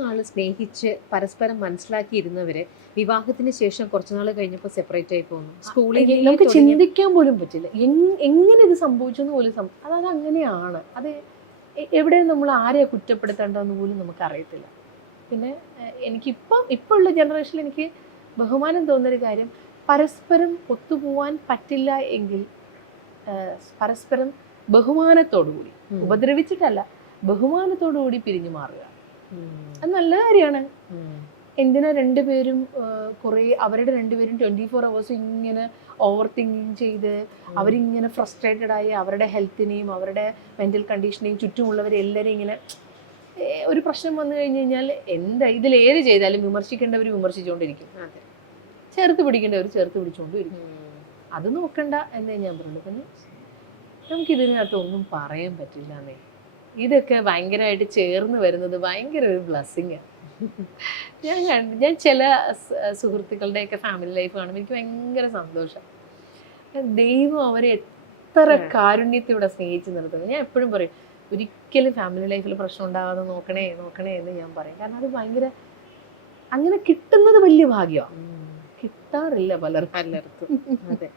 നാൾ സ്നേഹിച്ച് പരസ്പരം മനസ്സിലാക്കിയിരുന്നവര് വിവാഹത്തിന് ശേഷം കുറച്ചുനാൾ കഴിഞ്ഞപ്പോൾ സെപ്പറേറ്റ് ആയി പോകുന്നു. സ്കൂളിൽ നമുക്ക് ചിന്തിക്കാൻ പോലും പറ്റില്ല എങ്ങനെ ഇത് സംഭവിച്ചു എന്ന് പോലും അതായത് അങ്ങനെയാണ് അത്. എവിടെ നമ്മൾ ആരെയാ കുറ്റപ്പെടുത്തേണ്ടതെന്ന് പോലും നമുക്ക് അറിയത്തില്ല. പിന്നെ ഇപ്പോൾ ഉള്ള ജനറേഷനിൽ എനിക്ക് ബഹുമാനം തോന്നുന്നൊരു കാര്യം, പരസ്പരം ഒത്തുപോവാൻ പറ്റില്ല എങ്കിൽ പരസ്പരം ബഹുമാനത്തോടുകൂടി, ഉപദ്രവിച്ചിട്ടല്ല, ബഹുമാനത്തോടുകൂടി പിരിഞ്ഞു മാറുക. അത് നല്ല കാര്യമാണ്. എന്തിനാ രണ്ടുപേരും അവരുടെ രണ്ടുപേരും 24 hours ഇങ്ങനെ ഓവർ തിങ്കിങ് ചെയ്ത് അവരിങ്ങനെ ഫ്രസ്ട്രേറ്റഡ് ആയി അവരുടെ ഹെൽത്തിനെയും അവരുടെ മെൻ്റൽ കണ്ടീഷനെയും ചുറ്റുമുള്ളവരെല്ലാവരും ഇങ്ങനെ ഒരു പ്രശ്നം വന്നു കഴിഞ്ഞ് കഴിഞ്ഞാൽ ഇതിലേത് ചെയ്താലും വിമർശിക്കേണ്ടവർ വിമർശിച്ചുകൊണ്ടിരിക്കും, ചേർത്ത് പിടിക്കേണ്ടവർ ചേർത്ത് പിടിച്ചുകൊണ്ടിരിക്കും. അത് നോക്കണ്ട എന്നേ ഞാൻ പറയുള്ളൂ. പിന്നെ നമുക്കിതിനകത്ത് ഒന്നും പറയാൻ പറ്റില്ല എന്നേ. ഇതൊക്കെ ഭയങ്കരമായിട്ട് ചേർന്ന് വരുന്നത് ഭയങ്കര ഒരു ബ്ലെസ്സിങ്ങാണ്. ഞാൻ ചില സുഹൃത്തുക്കളുടെയൊക്കെ ഫാമിലി ലൈഫ് കാണുമ്പോൾ എനിക്ക് ഭയങ്കര സന്തോഷം. ദൈവം അവരെ എത്ര കാരുണ്യത്തോടെ സ്നേഹിച്ച് നിർത്തുന്നത്. ഞാൻ എപ്പോഴും പറയും, ഒരിക്കലും ഫാമിലി ലൈഫിൽ പ്രശ്നം ഉണ്ടാകാതെ നോക്കണേ എന്ന് ഞാൻ പറയും. കാരണം അത് ഭയങ്കര, അങ്ങനെ കിട്ടുന്നത് വലിയ ഭാഗ്യമാണ്, കിട്ടാറില്ല പലർക്കും. അതെ.